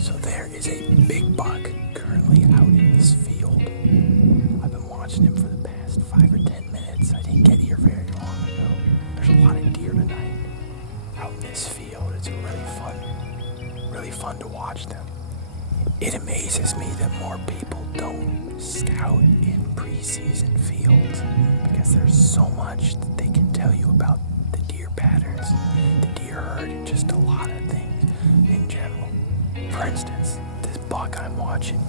So there is a big buck currently out in this field. I've been watching him for the past 5 or 10 minutes. I didn't get here very long ago. There's a lot of deer tonight out in this field. It's really fun to watch them. It amazes me that more people don't scout in preseason fields because there's so much that they can tell you about the deer patterns, the deer herd, and just a lot of things in general. For instance, this buck I'm watching,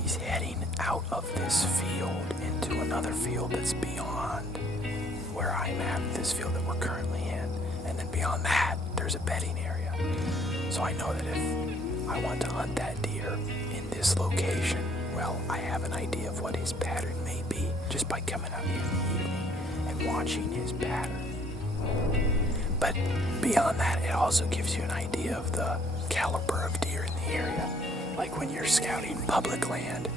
he's heading out of this field into another field that's beyond where I'm at, this field that we're currently in. And then beyond that, there's a bedding area. So I know that if I want to hunt that deer in this location, well, I have an idea of what his pattern may be just by coming out here in the evening and watching his pattern. But beyond that, it also gives you an idea of the caliber of deer in the area. Like when you're scouting public land,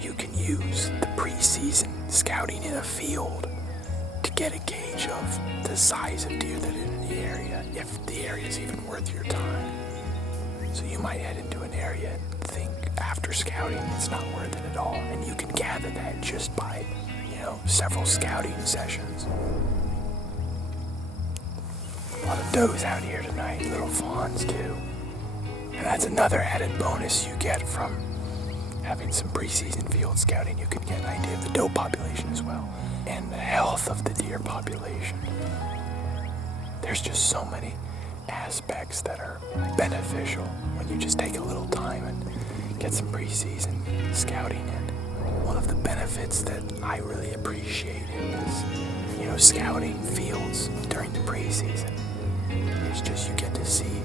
you can use the preseason scouting in a field to get a gauge of the size of deer that are in the area, if the area is even worth your time. So you might head into an area and think after scouting it's not worth it at all, and you can gather that just by, several scouting sessions. A lot of does out here tonight, little fawns too. And that's another added bonus you get from having some preseason field scouting. You can get an idea of the doe population as well, and the health of the deer population. There's just so many aspects that are beneficial when you just take a little time and get some preseason scouting in. One of the benefits that I really appreciate is, scouting fields during the preseason. It's just you get to see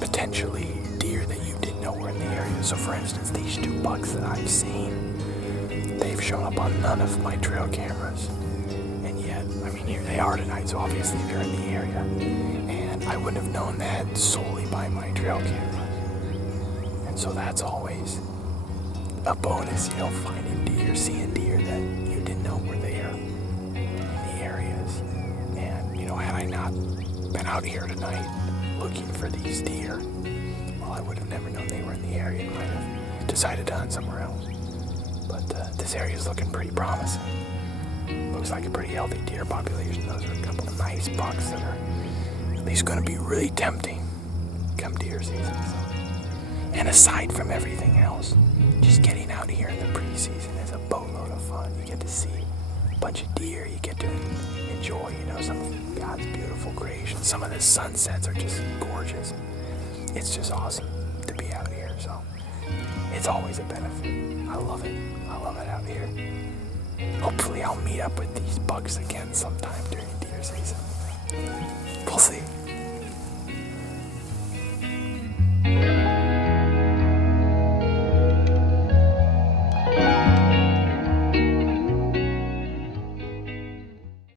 potentially deer that you didn't know were in the area. So for instance, these 2 bucks that I've seen, they've shown up on none of my trail cameras. And yet, here they are tonight, so obviously they're in the area. And I wouldn't have known that solely by my trail cameras. And so that's always a bonus, finding deer, seeing deer that you didn't know were there in the areas. And, had I not been out here tonight looking for these deer, well, I would have never known they were in the area and might have decided to hunt somewhere else. But this area is looking pretty promising. Looks like a pretty healthy deer population. Those are a couple of nice bucks that are at least going to be really tempting come deer season. So. And aside from everything else, just getting out here in the preseason is a boatload of fun. You get to see a bunch of deer. You get to enjoy, some of God's beautiful creation. Some of the sunsets are just gorgeous. It's just awesome to be out here. So it's always a benefit. I love it. I love it out here. Hopefully I'll meet up with these bucks again sometime during deer season. We'll see.